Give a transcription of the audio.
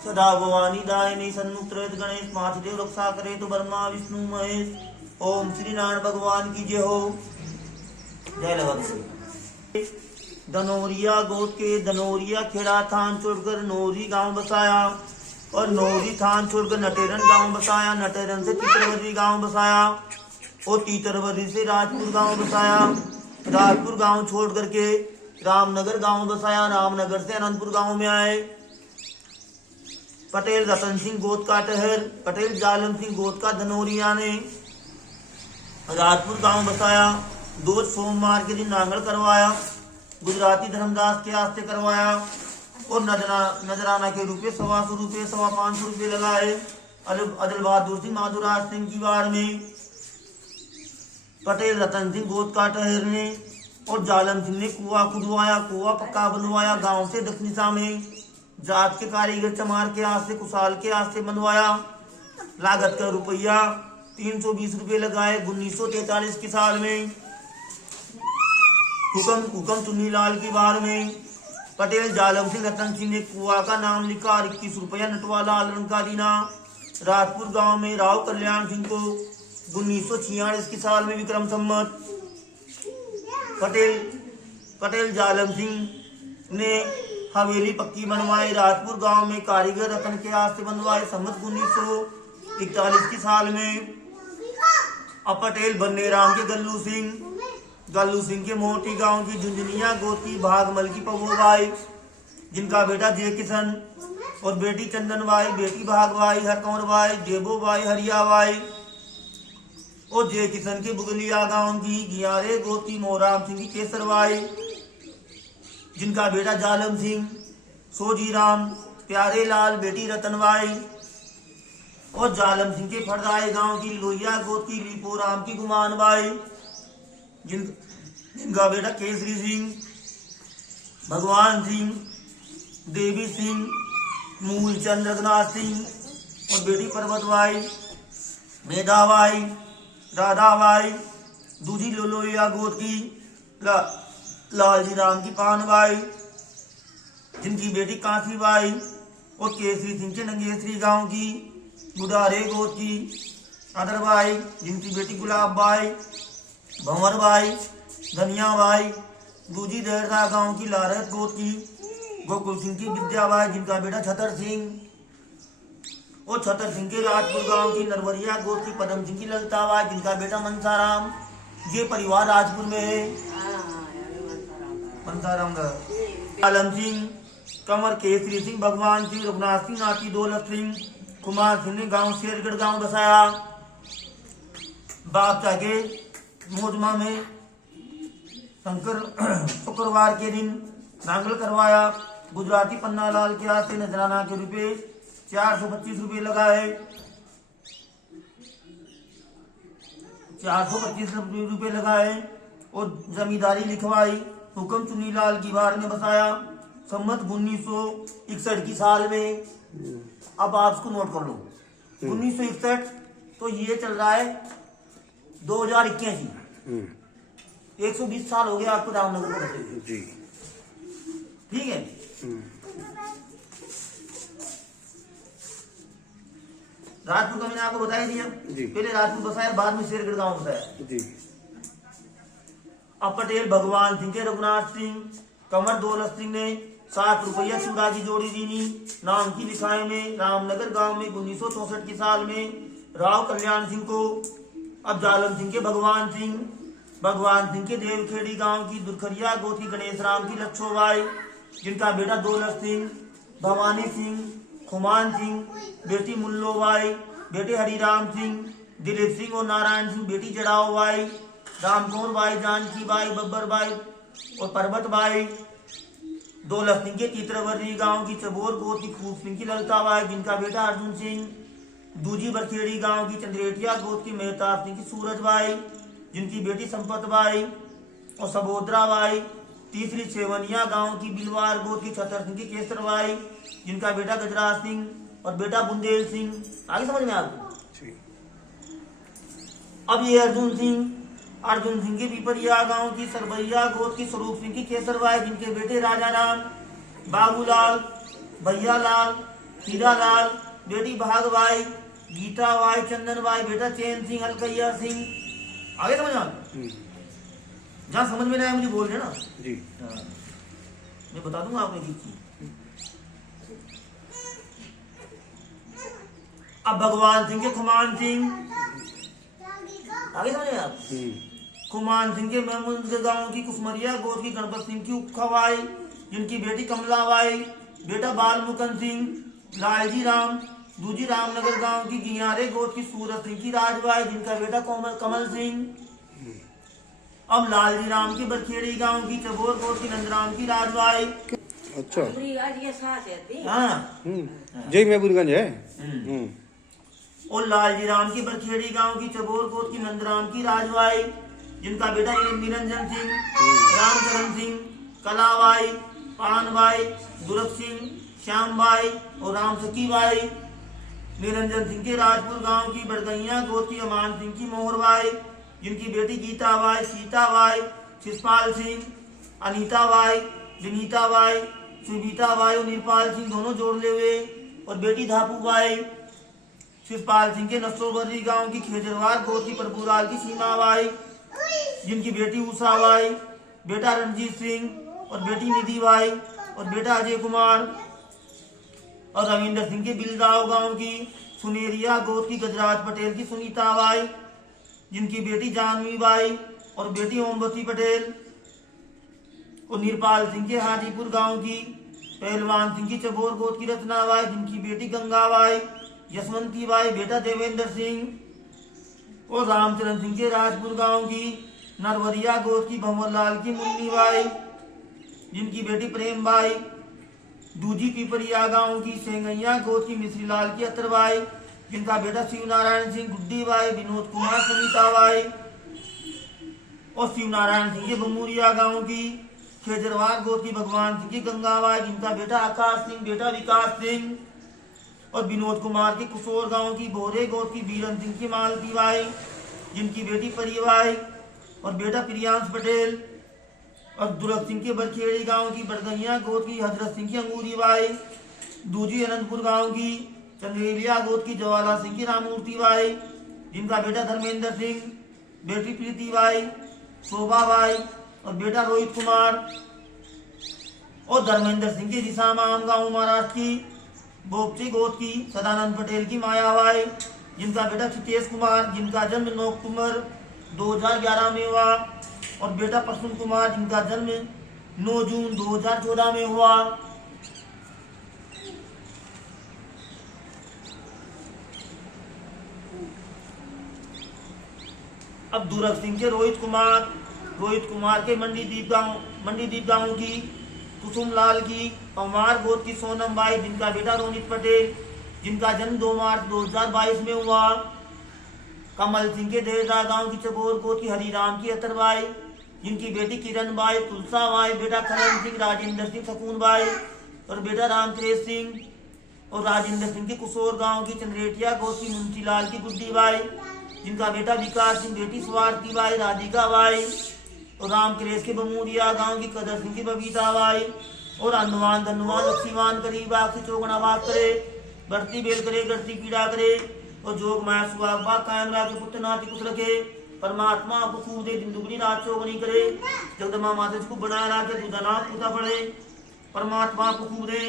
सदा भवानी दायिनी सन्मुख गणेश महादेव रक्षा करे तो ब्रह्मा विष्णु महेश। ओम श्री नारायण भगवान की जय हो। जय लगा। दनोरिया गोद के दनोरिया खेड़ा थान छोड़कर नोरी गांव बसाया और नोरी थान छोड़कर नटेरन गांव बसाया। नटेरन से तीतरवर्री गांव बसाया और तीतरवर्री से राजपुर गांव बसाया। राजपुर गांव छोड़ करके रामनगर गांव बसाया। रामनगर से अनंतपुर गांव में आए। पटेल रतन सिंह गोद का टहर, पटेल जालम सिंह गोद का धनोरिया ने राजपुर गांव बसाया। दो सोमवार के दिन नांगल करवाया। गुजराती धर्मदास के आस्ते करवाया और नजराना के रुपये 125 रुपये 550 रुपये लगाए। अदल बहादुर सिंह माधुराज सिंह की वार में पटेल रतन सिंह गोद का टहर ने और जालम सिंह ने कुआ खुदवाया, कुआ पक्का बनवाया। गांव से दक्षिण दिशा में जात के कारीगर चमार के हाथ से कुशाल के हाथ से बनवाया। लागत का रुपया 320 रुपये लगाए। 1943 के साल में हुक्म चुन्नीलाल की बार में पटेल जालम सिंह रतन सिंह ने कुआ का नाम लिखा। 21 रुपया नटवाला अलंकारी दीना। राजपुर गांव में राव कल्याण सिंह को 1946 के साल में विक्रम संवत पटेल जालम सिंह ने हवेली पक्की बनवाई। राजपुर गांव में कारीगर रतन के हाथ से बनवाए। संवत 1941 के साल में अब पटेल बन्ने राम के गल्लू सिंह के मोटी गांव की झुंझुनिया गोती भागमल की पवोबाई, जिनका बेटा जय किशन और बेटी चंदन बाई, बेटी भागबाई, हरकंवर बाई, जेबो बाई, हरिया बाई और जय किशन के बुगलिया गांव की गियारे गोती मोहराम सिंह की केसरबाई, जिनका बेटा जालम सिंह, सोजी राम, प्यारे लाल, बेटी रतनबाई और जालम सिंह के फरदाई गांव की लोहिया गोद की लीपो राम की गुमान बाई, जिनका बेटा केसरी सिंह, भगवान सिंह, देवी सिंह, मूलचंद रघुनाथ सिंह और बेटी पर्वतबाई, मेधाबाई, राधाबाई, दूजी लोहिया गोद की लालजी राम की पानबाई, जिनकी बेटी कांसीबाई और केसरी सिंह के नंगेसरी गांव की बुढ़ारे गोद की अदरबाई, जिनकी बेटी गुलाब बाई, भंवर बाई, धनिया बाई, दूजी देरदा गांव की लारत गोद की गोकुल सिंह की विद्याबाई, जिनका बेटा छतर सिंह और छतर सिंह के राजपुर गांव की नरवरिया गोद की पदम सिंह की ललताबाई, जिनका बेटा मनसाराम। ये परिवार राजपुर में है। मनसाराम आलम सिंह, कंवर केसरी सिंह, भगवान सिंह, रघुनाथ सिंह, नाती दौलत सिंह, कुमार सिंह ने गांव शेरगढ़ गांव बसाया। बाप जाके मोजमा में शुक्रवार के दिन नांगल करवाया। गुजराती पन्ना लाल के हाथ से नजराना के रुपये 425 रुपये लगाए। 425 रुपये लगाए और जमींदारी लिखवाई। हुक्म चुन्नीलाल की बार में बसाया। संवत 1961 की साल में। अब आप इसको नोट कर लो। 1961 तो ये चल रहा है 2081। 120 साल हो गया आपको रामनगर को बसे जी। ठीक है। राजपुर का मैंने आपको बता ही दिया। पहले राजपुर बसाया, बाद में शेरगढ़ गांव बसाया जी। अब पटेल भगवान सिंह के रघुनाथ सिंह, कंवर दौलत सिंह ने 7 रुपया चूड़ा की जोड़ी दीनी नाम की लिखाई में। रामनगर गांव में 1964 के साल में राव कल्याण सिंह को। अब जालम सिंह के भगवान सिंह के देवखेड़ी गांव की दुरखरिया गोती गणेश राम की लच्छोबाई, जिनका बेटा दौलत सिंह, भवानी सिंह, खुमान सिंह, बेटी मुल्लोबाई, बेटे हरिराम सिंह, दिलीप सिंह और नारायण सिंह, बेटी जड़ाओ बाई, रामकौर बाई, जानकी बाई, बब्बर बाई और पर्वत बाई। दौलत सिंह के तीतरवर्री गांव की चबोर गोती खूब सिंह की ललता बाई, जिनका बेटा अर्जुन सिंह। दूजी बरखेड़ी गांव की चंद्रेटिया गोद की मेहताब सिंह की सूरज बाई, जिनकी बेटी संपत बाई और सबोदरा बाई। तीसरी सेवनिया गांव की बिलवार गोद की छतर सिंह की केसर बाई, जिनका बेटा गजराज सिंह और बेटा बुंदेल सिंह। आगे समझ में आपको। अब ये अर्जुन सिंह के पिपरिया गांव की सरबैया गोद की स्वरूप सिंह की केसर बाई, जिनके बेटे राजा राम, बाबूलाल, भैया लाल हीरा लाल, बेटी भागबाई, गीता बाई, चंदन बाई, बेटा चैन सिंह, अलकैया सिंह। आगे समझ में? जहाँ समझ में नहीं आया मुझे बोल देना जी। मैं बता दूंगा आपने की चीज। अब भगवान सिंह के खुमान सिंह, आगे समझे आप? खुमान सिंह के महमूद गांव की कुसमरिया गोद की गणपत सिंह की उखवाई, जिनकी बेटी कमलाबाई, बेटा बाल मुकन सिंह, लालजी राम, दूजी रामनगर गांव की गियारे गोद की सूरत सिंह की राजबाई, जिनका बेटा कमल सिंह। अब लालजी राम की बरखेड़ी गांव की चबोर गोद की नंदराम की राजबाई। अच्छा। हाँ जय महबूबगंज है। और लालजी राम की बरखेड़ी गांव की चबोर गोद की नंदराम की राजबाई, जिनका बेटा निरंजन सिंह, रामचरण सिंह, कलाबाई, पानबाई, दुर्ग सिंह, श्यामबाई और राम सखी बाई। निरंजन सिंह के राजपुर गांव की बड़गैया गोद की अमान सिंह की मोहरबाई, जिनकी बेटी गीताबाई, सीताबाई, शिषपाल सिंह, अनीताबाई, विनीताबाई, सुबीताबाई और निरपाल सिंह दोनों जोड़ ले हुए। और बेटी धापूबाई, शिषपाल सिंह के नसोबरी गांव की खेजरवार गोद की प्रभुलाल की सीमाबाई, जिनकी बेटी उषाबाई, बेटा रणजीत सिंह और बेटी निधि बाई और बेटा अजय कुमार। और रविंद्र सिंह के बिलदाव गांव की सुनेरिया गोद की गजराज पटेल की सुनीता बाई, जिनकी बेटी जानवी बाई और बेटी ओमवती पटेल। और निरपाल सिंह के हाजीपुर गांव की पहलवान सिंह की चबोर गोद की रत्ना बाई, जिनकी बेटी गंगाबाई, यशवंती बाई, बेटा देवेंद्र सिंह। और रामचरण सिंह के राजपुर गांव की नरवरिया गोद की भंवरलाल की मुन्नी बाई, जिनकी बेटी प्रेम बाई। दूजी पिपरिया गांव की सेंगैया गोद की मिश्रीलाल की अतरबाई, जिनका बेटा शिव नारायण सिंह, गुड्डी बाई, विनोद कुमार, सुनीता बाई। और शिव नारायण सिंह के बमूरिया गांव की खेजरवार गोद की भगवान सिंह की गंगाबाई, जिनका बेटा आकाश सिंह, बेटा विकास सिंह। और विनोद कुमार के कुशोर गांव की भोरे गोद की बीरन सिंह की मालती बाई, जिनकी बेटी परिबाई और बेटा प्रियांश पटेल। और दुर्ग सिंह के बरखेड़ी गांव की बड़गैया गोद की हजरत सिंह की अंगूरी बाई। दूजी अनंतपुर गांव की चंदेलिया गोद की जवाला सिंह की रामूर्ति बाई, जिनका बेटा धर्मेंद्र सिंह, बेटी प्रीति बाई, शोभा बाई और बेटा रोहित कुमार। और धर्मेंद्र सिंह के रिसामाम गांव महाराष्ट्र की बोपची गोद की सदानंद पटेल की मायाबाई, जिनका बेटा चितेश कुमार, जिनका जन्म 9 अक्टूबर 2011 में हुआ। और बेटा प्रसून कुमार, जिनका जन्म 9 जून 2014 में हुआ। अब दुर्ग सिंह के रोहित कुमार के मंडीदीप गांव की कुसुमलाल की पवार गोद की सोनम बाई, जिनका बेटा रोनित पटेल, जिनका जन्म 2 मार्च 2022 में हुआ। कमल सिंह के देरदा गांव की चबोर गोद की हरिराम की अतरबाई, जिनकी बेटी किरण बाई, तुलसा बाई, बेटा करण सिंह, राजेंद्र सिंह, सकून बाई और बेटा रामकृष्ण सिंह। और राजेंद्र सिंह के कुशोर गांव की चंद्रेटिया गोद की मुंशीलाल की गुड्डी बाई, जिनका बेटा विकास सिंह, बेटी स्वार्थी बाई, राधिका बाई। और रामकृष्ण के बमूरिया गांव की कदर सिंह की बबीता बाई। और अंधवान धनवान लक्ष्मीवान करी बाग से चौगुना बाग करे, बढ़ती बेल करे, गढ़ती पीड़ा करे। और जोग माया सुहाग बाग कायम रखे, पुत्र नाती कुछ रखे। परमात्मा आपको खूब दे, दिन दुगनी रात चौगुनी करे। जगदम्बा माता जी को बनाए रखे, दूधा नाथ पूता पड़े। परमात्मा आपको खूब दे।